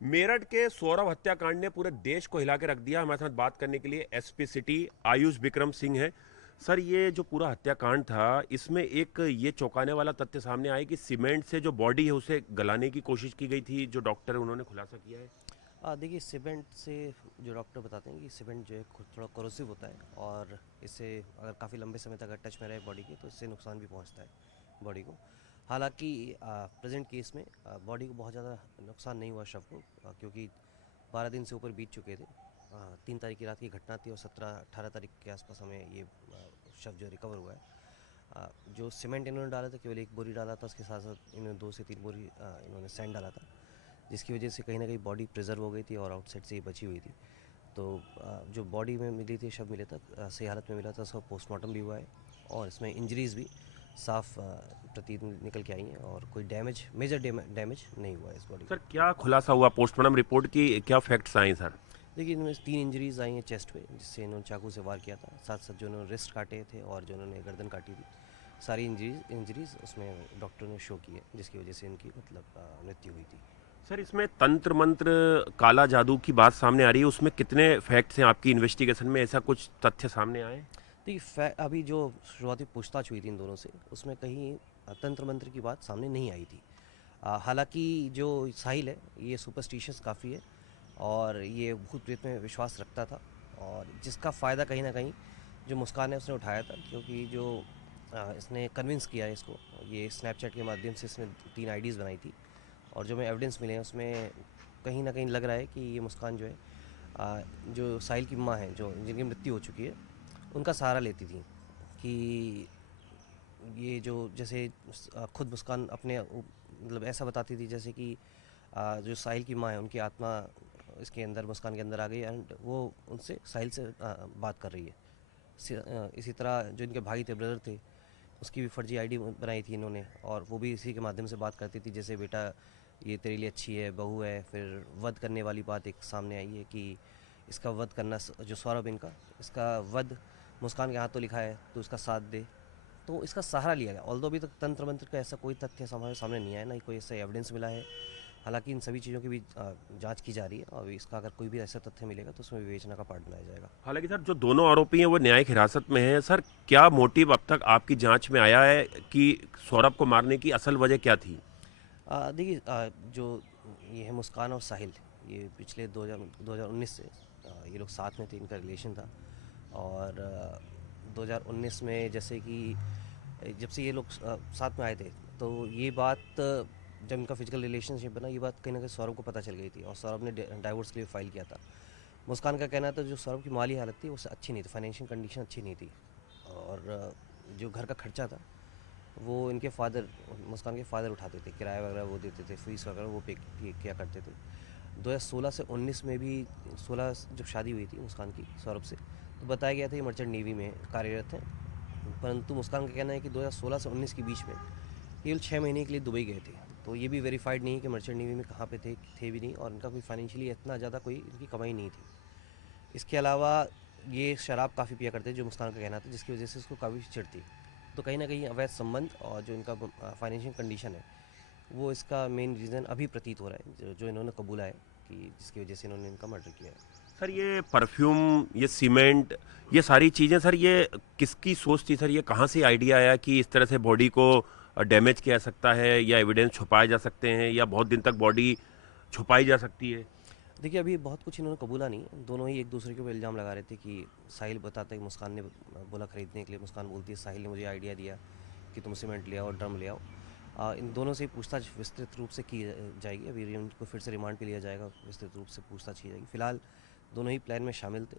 मेरठ के सौरभ हत्याकांड ने पूरे देश को हिला के रख दिया। हमारे साथ बात करने के लिए एसपी सिटी आयुष विक्रम सिंह है। सर, ये जो पूरा हत्याकांड था, इसमें एक ये चौंकाने वाला तथ्य सामने आया कि सीमेंट से जो बॉडी है उसे गलाने की कोशिश की गई थी। जो डॉक्टर है उन्होंने खुलासा किया है। देखिए सीमेंट से जो डॉक्टर बताते हैं कि सीमेंट जो है थोड़ा कोरोसिव होता है और इससे अगर काफ़ी लंबे समय तक अगर टच में रहे बॉडी के तो इससे नुकसान भी पहुंचता है बॉडी को। हालांकि प्रेजेंट केस में बॉडी को बहुत ज़्यादा नुकसान नहीं हुआ शव को, क्योंकि 12 दिन से ऊपर बीत चुके थे। 3 तारीख की रात की घटना थी और 17-18 तारीख के आसपास हमें ये शव जो रिकवर हुआ है। जो सीमेंट इन्होंने डाला था केवल एक बोरी डाला था, उसके साथ साथ इन्होंने 2 से 3 बोरी इन्होंने सैंड डाला था, जिसकी वजह से कहीं ना कहीं बॉडी प्रिजर्व हो गई थी और आउटसाइड से ही बची हुई थी। तो जो बॉडी में मिली थी, शव मिला था, सही हालत में मिला था, उसका पोस्टमार्टम भी हुआ है और इसमें इंजरीज भी साफ प्रतीत निकल के आई हैं और कोई डैमेज, मेजर डैमेज नहीं हुआ है इस बॉडी सर, को। क्या खुलासा हुआ पोस्टमार्टम रिपोर्ट की? क्या फैक्ट्स आए सर? देखिए इनमें 3 इंजरीज आई हैं चेस्ट पे, जिससे इन्होंने चाकू से वार किया था, साथ साथ जो इन्होंने रिस्ट काटे थे और जो इन्होंने गर्दन काटी थी, सारी इंजरीज उसमें डॉक्टर ने शो की है, जिसकी वजह से इनकी मतलब मृत्यु हुई थी। सर, इसमें तंत्र मंत्र, काला जादू की बात सामने आ रही है। उसमें कितने फैक्ट्स हैं आपकी इन्वेस्टिगेशन में? ऐसा कुछ तथ्य सामने आए? देखिए अभी जो शुरुआती पूछताछ हुई थी इन दोनों से, उसमें कहीं तंत्र मंत्र की बात सामने नहीं आई थी। हालांकि जो साहिल है ये सुपरस्टिशियस काफ़ी है और ये भूत प्रेत में विश्वास रखता था, और जिसका फ़ायदा कहीं ना कहीं जो मुस्कान है उसने उठाया था, क्योंकि जो इसने कन्विंस किया है इसको, ये स्नैपचैट के माध्यम से इसने 3 आईडीज़ बनाई थी और जो हमें एविडेंस मिले हैं उसमें कहीं ना कहीं लग रहा है कि ये मुस्कान जो है जो साहिल की माँ है, जो जिनकी मृत्यु हो चुकी है, उनका सहारा लेती थी। कि ये जो जैसे खुद मुस्कान अपने मतलब ऐसा बताती थी जैसे कि जो साहिल की माँ है उनकी आत्मा इसके अंदर, मुस्कान के अंदर आ गई एंड वो उनसे साहिल से बात कर रही है। इसी तरह जो इनके भाई थे, ब्रदर थे, उसकी भी फर्जी आईडी बनाई थी इन्होंने और वो भी इसी के माध्यम से बात करती थी, जैसे बेटा ये तेरे लिए अच्छी है, बहू है। फिर वध करने वाली बात एक सामने आई है कि इसका वध करना, जो सौरभ इनका, इसका वध मुस्कान के हाथों लिखा है तो उसका साथ दे। तो इसका सहारा लिया गया, ऑल्दो अभी तक तंत्र मंत्र का ऐसा कोई तथ्य हमारे सामने नहीं आया, ना ही कोई ऐसा एविडेंस मिला है। हालांकि इन सभी चीज़ों की भी जांच की जा रही है और इसका अगर कोई भी ऐसा तथ्य मिलेगा तो उसमें विवेचना का पार्ट बनाया जाएगा। हालांकि सर, जो दोनों आरोपी हैं वो न्यायिक हिरासत में हैं। सर, क्या मोटिव अब तक आपकी जांच में आया है कि सौरभ को मारने की असल वजह क्या थी? देखिए जो ये है मुस्कान और साहिल, ये पिछले 2019 से ये लोग साथ में थे, इनका रिलेशन था। और 2019 में जैसे कि जब से ये लोग साथ में आए थे, तो ये बात जब इनका फिजिकल रिलेशनशिप बना, ये बात कहीं ना कहीं सौरभ को पता चल गई थी और सौरभ ने डाइवोर्स के लिए फाइल किया था। मुस्कान का कहना था जो सौरभ की माली हालत थी वो अच्छी नहीं थी, फाइनेंशियल कंडीशन अच्छी नहीं थी और जो घर का खर्चा था वो इनके फादर, मुस्कान के फादर उठाते थे, किराया वगैरह वो देते थे, फीस वगैरह वो पे किया करते थे। 2016 से 19 में भी, 16 जब शादी हुई थी मुस्कान की सौरभ से, तो बताया गया था ये मर्चेंट नेवी में कार्यरत हैं। परंतु मुस्कान का कहना है कि 2016 से 19 के बीच में केवल 6 महीने के लिए दुबई गए थे। तो ये भी वेरीफाइड नहीं है कि मर्चेंट नेवी में कहाँ पे थे भी नहीं, और इनका कोई फाइनेंशियली इतना ज़्यादा कोई इनकी कमाई नहीं थी। इसके अलावा ये शराब काफ़ी पिया करते थे, जो मुस्कान का कहना था, जिसकी वजह से उसको काफ़ी चिढ़ थी। तो कहीं ना कहीं अवैध संबंध और जो इनका फाइनेंशियल कंडीशन है, वो इसका मेन रीज़न अभी प्रतीत हो रहा है, जो इन्होंने कबूला है कि जिसकी वजह से इन्होंने इनका मर्डर किया है। सर, ये परफ्यूम, ये सीमेंट, ये सारी चीज़ें, सर ये किसकी सोच थी? सर, ये कहाँ से आइडिया आया कि इस तरह से बॉडी को डैमेज किया जा सकता है, या एविडेंस छुपाए जा सकते हैं, या बहुत दिन तक बॉडी छुपाई जा सकती है? देखिए अभी बहुत कुछ इन्होंने कबूला नहीं है, दोनों ही एक दूसरे के ऊपर इल्ज़ाम लगा रहे थे कि साहिल बताता है कि मुस्कान ने बोला खरीदने के लिए, मुस्कान बोलती है साहिल ने मुझे आइडिया दिया कि तुम सीमेंट ले आओ, ड्रम ले आओ। इन दोनों से पूछताछ विस्तृत रूप से की जाएगी। अभी इनको फिर से रिमांड पे लिया जाएगा, विस्तृत रूप से पूछताछ की जाएगी। फिलहाल दोनों ही प्लान में शामिल थे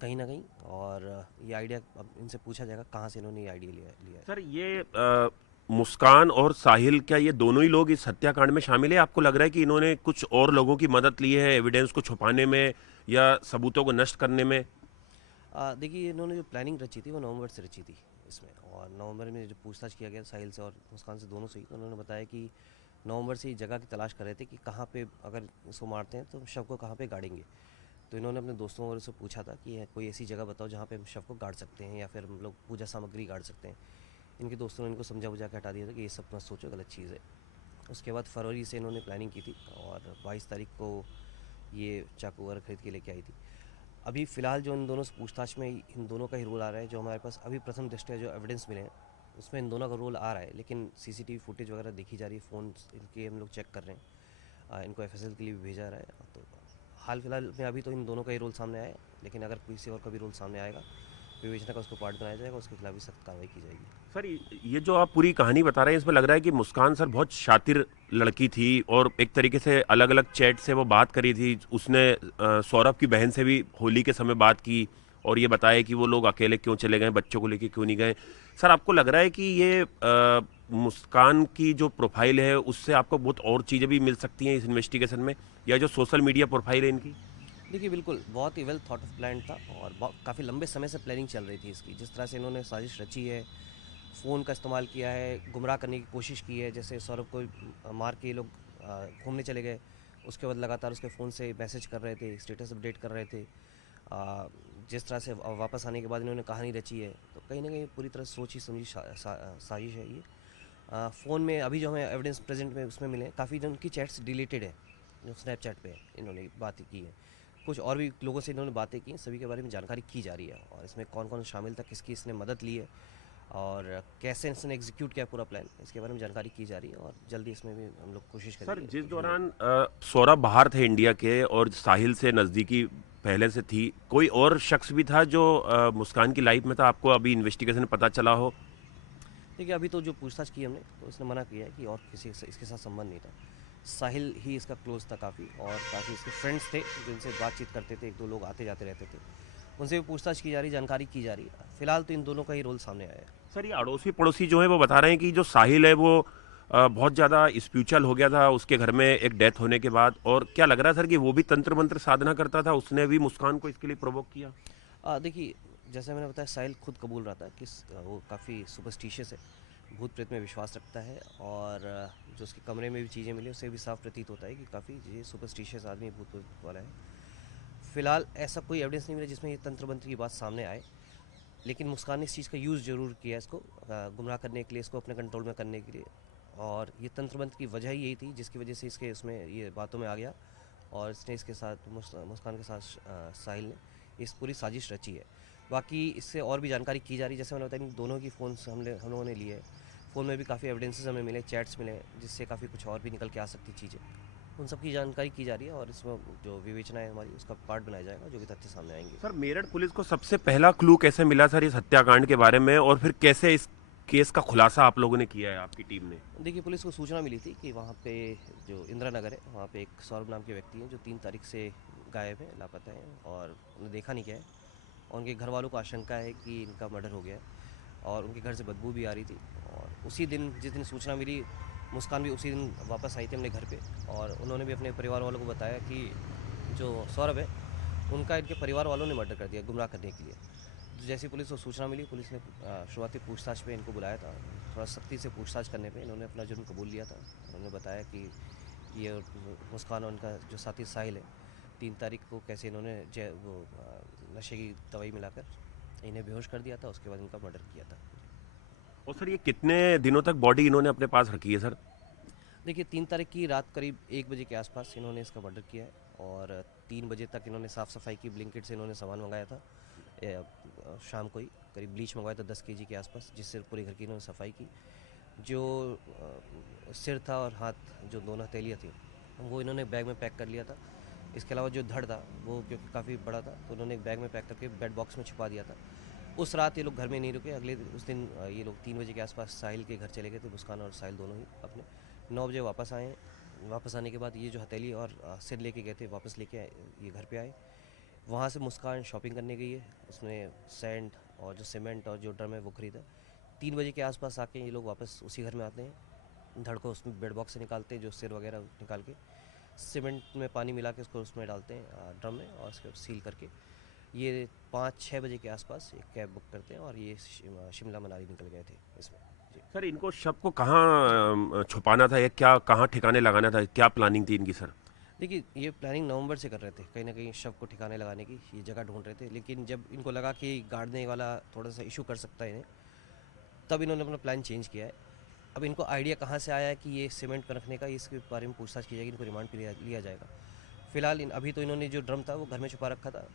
कहीं ना कहीं, और ये आइडिया अब इनसे पूछा जाएगा कहाँ से इन्होंने ये आइडिया लिया है। सर, ये मुस्कान और साहिल, क्या ये दोनों ही लोग इस हत्याकांड में शामिल है? आपको लग रहा है कि इन्होंने कुछ और लोगों की मदद ली है एविडेंस को छुपाने में या सबूतों को नष्ट करने में? देखिए इन्होंने जो प्लानिंग रची थी वो नवंबर से रची थी इसमें, और नवंबर में जो पूछताछ किया गया साहिल से और मुस्कान से, दोनों से ही, तो उन्होंने बताया कि नवंबर से ही जगह की तलाश कर रहे थे कि कहाँ पे अगर इसको मारते हैं तो शव को कहाँ पे गाड़ेंगे। तो इन्होंने अपने दोस्तों वगैरह से पूछा था कि कोई ऐसी जगह बताओ जहाँ पे हम शव को गाड़ सकते हैं या फिर हम लोग पूजा सामग्री गाड़ सकते हैं। इनके दोस्तों ने इनको समझा बुझा के हटा दिया था कि ये सब मत सोचो, गलत चीज़ है। उसके बाद फरवरी से इन्होंने प्लानिंग की थी और 22 तारीख को ये चाकू वगैरह खरीद के लेके आई थी। अभी फ़िलहाल जो इन दोनों से पूछताछ में इन दोनों का ही रोल आ रहा है, जो हमारे पास अभी प्रथम दृष्टया जो एविडेंस मिले हैं उसमें इन दोनों का रोल आ रहा है, लेकिन सीसीटीवी फुटेज वगैरह देखी जा रही है, फ़ोन इनके हम लोग चेक कर रहे हैं। इनको एफएसएल के लिए भी भेजा रहा है। तो हाल फिलहाल में अभी तो इन दोनों का ही रोल सामने आया है, लेकिन अगर किसी और का भी रोल सामने आएगा, विवेचना का उसको पार्ट बनाया जाएगा, उसके खिलाफ भी सख्त कार्रवाई की जाएगी। सर ये जो आप पूरी कहानी बता रहे हैं इसमें लग रहा है कि मुस्कान सर बहुत शातिर लड़की थी और एक तरीके से अलग अलग चैट से वो बात करी थी। उसने सौरभ की बहन से भी होली के समय बात की और ये बताया कि वो लोग अकेले क्यों चले गए, बच्चों को लेके क्यों नहीं गए। सर आपको लग रहा है कि ये मुस्कान की जो प्रोफाइल है उससे आपको बहुत और चीज़ें भी मिल सकती हैं इस इन्वेस्टिगेशन में, या जो सोशल मीडिया प्रोफाइल है इनकी? देखिए, बिल्कुल बहुत ही वेल थॉट ऑफ प्लान था और काफ़ी लंबे समय से प्लानिंग चल रही थी इसकी। जिस तरह से इन्होंने साजिश रची है, फ़ोन का इस्तेमाल किया है, गुमराह करने की कोशिश की है, जैसे सौरभ को मार के ये लोग घूमने चले गए, उसके बाद लगातार उसके फ़ोन से मैसेज कर रहे थे, स्टेटस अपडेट कर रहे थे। जिस तरह से वापस आने के बाद इन्होंने कहानी रची है, तो कहीं ना कहीं पूरी तरह सोची समझी साजिश है ये। फ़ोन में अभी जो हमें एविडेंस प्रेजेंट में उसमें मिले, काफ़ी जो उनकी चैट्स डिलीटेड है, जो स्नैपचैट पे इन्होंने बातें की है। कुछ और भी लोगों से इन्होंने बातें की, सभी के बारे में जानकारी की जा रही है और इसमें कौन कौन शामिल था, किसकी इसने मदद ली है और कैसे इसने एग्जीक्यूट किया पूरा प्लान, इसके बारे में जानकारी की जा रही है और जल्दी इसमें भी हम लोग कोशिश सर करेंगे जिस कि दौरान सौरभ बाहर थे इंडिया के और साहिल से नज़दीकी पहले से थी, कोई और शख्स भी था जो मुस्कान की लाइफ में था, आपको अभी इन्वेस्टिगेशन में पता चला हो? देखिए, अभी तो जो पूछताछ की हमने, तो इसने मना किया है कि और किसी से इसके साथ संबंध नहीं था। साहिल ही इसका क्लोज था काफ़ी, और काफ़ी इसके फ्रेंड्स थे जिनसे बातचीत करते थे, एक दो लोग आते जाते रहते थे, उनसे भी पूछताछ की जा रही, जानकारी की जा रही है। फिलहाल तो इन दोनों का ही रोल सामने आया है। सर ये अड़ोसी पड़ोसी जो है वो बता रहे हैं कि जो साहिल है वो बहुत ज़्यादा स्पिरिचुअल हो गया था उसके घर में एक डेथ होने के बाद, और क्या लग रहा है सर कि वो भी तंत्र मंत्र साधना करता था, उसने भी मुस्कान को इसके लिए प्रोवोक किया? देखिए, जैसे मैंने बताया, साहिल खुद कबूल रहा था कि वो काफ़ी सुपरस्टिशियस है, भूत प्रेत में विश्वास रखता है, और जो उसके कमरे में भी चीज़ें मिली उससे भी साफ प्रतीत होता है कि काफ़ी ये सुपरस्टिशियस आदमी, भूत प्रेत वाला है। फिलहाल ऐसा कोई एविडेंस नहीं मिला जिसमें ये तंत्र मंत्र की बात सामने आए, लेकिन मुस्कान ने इस चीज़ का यूज़ ज़रूर किया, इसको गुमराह करने के लिए, इसको अपने कंट्रोल में करने के लिए। और ये तंत्र मंत्र की वजह ही यही थी जिसकी वजह से इसके उसमें ये बातों में आ गया, और इसने इसके साथ मुस्कान के साथ साहिल ने इस पूरी साजिश रची है। बाकी इससे और भी जानकारी की जा रही है, जैसे मैंने बताया, इन दोनों की फ़ोन हम लोगों ने लिए है। फ़ोन में भी काफ़ी एविडेंसेस हमें मिले, चैट्स मिले, जिससे काफ़ी कुछ और भी निकल के आ सकती चीज़ें। उन सब की जानकारी की जा रही है और इसमें जो विवेचना है हमारी, उसका पार्ट बनाया जाएगा, जो भी तथ्य सामने आएंगे। सर मेरठ पुलिस को सबसे पहला क्लू कैसे मिला सर इस हत्याकांड के बारे में, और फिर कैसे इस केस का खुलासा आप लोगों ने किया है, आपकी टीम ने? देखिए, पुलिस को सूचना मिली थी कि वहाँ पे जो इंदिरा नगर है, वहाँ पे एक सौरभ नाम के व्यक्ति हैं जो 3 तारीख से गायब है, लापता हैं, और उन्हें देखा नहीं गया है। और उनके घर वालों को आशंका है कि इनका मर्डर हो गया है, और उनके घर से बदबू भी आ रही थी। और उसी दिन, जिस दिन सूचना मिली, मुस्कान भी उसी दिन वापस आई थी अपने घर पे, और उन्होंने भी अपने परिवार वालों को बताया कि जो सौरभ है, उनका इनके परिवार वालों ने मर्डर कर दिया गुमराह करने के लिए। तो जैसी पुलिस को सूचना मिली, पुलिस ने शुरुआती पूछताछ पे इनको बुलाया था। थोड़ा सख्ती से पूछताछ करने पे इन्होंने अपना जुर्म कबूल लिया था। उन्होंने बताया कि ये मुस्कान और उनका जो साथी साहिल है, 3 तारीख को कैसे इन्होंने नशे की दवाई मिलाकर इन्हें बेहोश कर दिया था, उसके बाद इनका मर्डर किया था। और सर ये कितने दिनों तक बॉडी इन्होंने अपने पास रखी है सर? देखिए, 3 तारीख की रात करीब 1 बजे के आसपास इन्होंने इसका मर्डर किया है, और 3 बजे तक इन्होंने साफ़ सफाई की, ब्लिंकेट से इन्होंने सामान मंगाया था। शाम को ही करीब ब्लीच मंगवाया था 10 kg के आसपास, जिससे पूरे घर की इन्होंने सफाई की। जो सिर था और हाथ, जो दोनों हथेलियाँ थी, वो इन्होंने बैग में पैक कर लिया था। इसके अलावा जो धड़ था, वो क्योंकि काफ़ी बड़ा था, तो उन्होंने एक बैग में पैक करके बेड बॉक्स में छुपा दिया था। उस रात ये लोग घर में नहीं रुके। उस दिन ये लोग 3 बजे के आसपास साहिल के घर चले गए थे, मुस्कान और साहिल दोनों ही अपने। 9 बजे वापस आए। वापस आने के बाद ये जो हथेली और सिर लेके गए थे, वापस लेके आए, ये घर पे आए। वहाँ से मुस्कान शॉपिंग करने गई है, उसने सैंड और जो सीमेंट और जो ड्रम है वो ख़रीदा। 3 बजे के आसपास आके ये लोग वापस उसी घर में आते हैं। धड़ को उसमें बेड बॉक्स से निकालते हैं, जो सिर वगैरह निकाल के सीमेंट में पानी मिला के उसको उसमें डालते हैं ड्रम में, और उसके सील करके ये 5-6 बजे के आसपास एक कैब बुक करते हैं, और ये शिमला मनाली निकल गए थे इसमें। जी। सर इनको शव को कहाँ छुपाना था, या क्या कहाँ ठिकाने लगाना था, क्या प्लानिंग थी इनकी सर? देखिए, ये प्लानिंग नवंबर से कर रहे थे, कहीं ना कहीं शव को ठिकाने लगाने की ये जगह ढूंढ रहे थे, लेकिन जब इनको लगा कि गाड़ने वाला थोड़ा सा इशू कर सकता है इन्हें, तब इन्होंने अपना प्लान चेंज किया है। अब इनको आइडिया कहाँ से आया है कि ये सीमेंट का रखने का, इसके बारे में पूछताछ की जाएगी, इनको रिमांड पे लिया जाएगा। फिलहाल अभी तो इन्होंने जो ड्रम था वो घर में छुपा रखा था,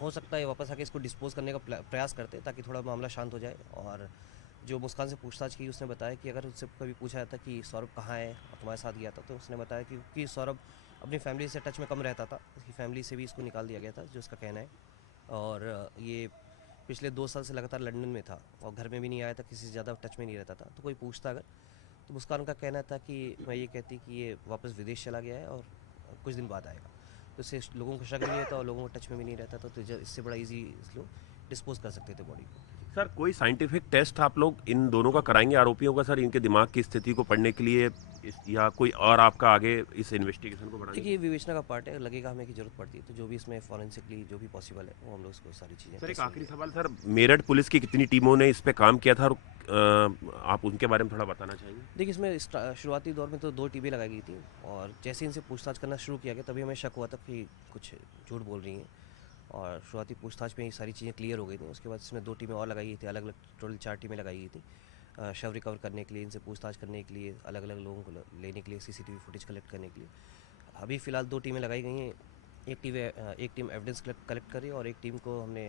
हो सकता है वापस आके इसको डिस्पोज करने का प्रयास करते ताकि थोड़ा मामला शांत हो जाए। और जो मुस्कान से पूछताछ की, उसने बताया कि अगर उससे कभी पूछा जाता कि सौरभ कहाँ है और तुम्हारे साथ गया था, तो उसने बताया कि सौरभ अपनी फैमिली से टच में कम रहता था, उसकी फैमिली से भी इसको निकाल दिया गया था, जो उसका कहना है। और ये पिछले 2 साल से लगातार लंदन में था और घर में भी नहीं आया था, किसी से ज़्यादा टच में नहीं रहता था। तो कोई पूछता अगर, तो मुस्कान का कहना था कि मैं ये कहती कि ये वापस विदेश चला गया है और कुछ दिन बाद आएगा। तो इससे लोगों को शक भी नहीं रहता और लोगों को टच में भी नहीं रहता था, तो इससे बड़ा ईजी लोग डिस्पोज कर सकते थे बॉडी को। सर कोई साइंटिफिक टेस्ट आप लोग इन दोनों का कराएंगे आरोपियों का, सर इनके दिमाग की स्थिति को पढ़ने के लिए, या कोई और आपका आगे इस इन्वेस्टिगेशन को बढ़ाएंगे? देखिए, ये विवेचना का पार्ट है, लगेगा हमें कि जरूरत पड़ती है तो जो भी इसमें फॉरेंसिकली जो भी पॉसिबल है वो हम लोग इसको सारी चीज़ें। सर एक आखिरी सवाल, सर मेरठ पुलिस की कितनी टीमों ने इस पे काम किया था, और आप उनके बारे में थोड़ा बताना चाहेंगे? देखिए, इसमें शुरुआती दौर में तो 2 टीमें लगाई गई थी और जैसे इनसे पूछताछ करना शुरू किया गया तभी हमें शक हुआ था कि कुछ झूठ बोल रही हैं, और शुरुआती पूछताछ में ये सारी चीज़ें क्लियर हो गई थी। उसके बाद इसमें 2 टीमें और लगाई गई थी, अलग अलग टोटल 4 टीमें लगाई गई थी शव रिकवर करने के लिए, इनसे पूछताछ करने के लिए, अलग अलग लोगों को लेने के लिए, सीसीटीवी फुटेज कलेक्ट करने के लिए। अभी फ़िलहाल 2 टीमें लगाई गई हैं। एक टीम एविडेंस कलेक्ट करी और एक टीम को हमने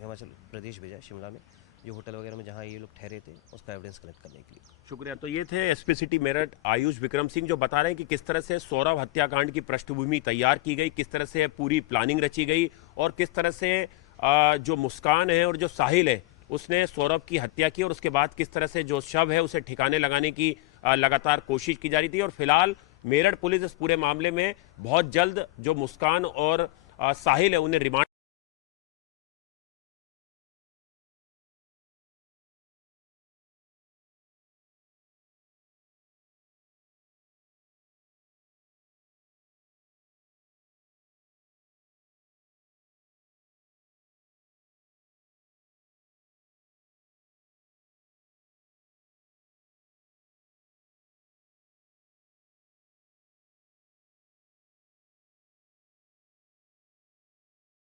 हिमाचल प्रदेश भेजा, शिमला में, जो होटल वगैरह में जहाँ ये लोग ठहरे थे उसका एविडेंस कलेक्ट करने के लिए। शुक्रिया। तो ये थे एसपी सिटी मेरठ आयुष विक्रम सिंह, जो बता रहे हैं कि किस तरह से सौरभ हत्याकांड की पृष्ठभूमि तैयार की गई, किस तरह से पूरी प्लानिंग रची गई, और किस तरह से जो मुस्कान है और जो साहिल है उसने सौरभ की हत्या की, और उसके बाद किस तरह से जो शव है उसे ठिकाने लगाने की लगातार कोशिश की जा रही थी। और फिलहाल मेरठ पुलिस इस पूरे मामले में बहुत जल्द जो मुस्कान और साहिल है उन्हें रिमांड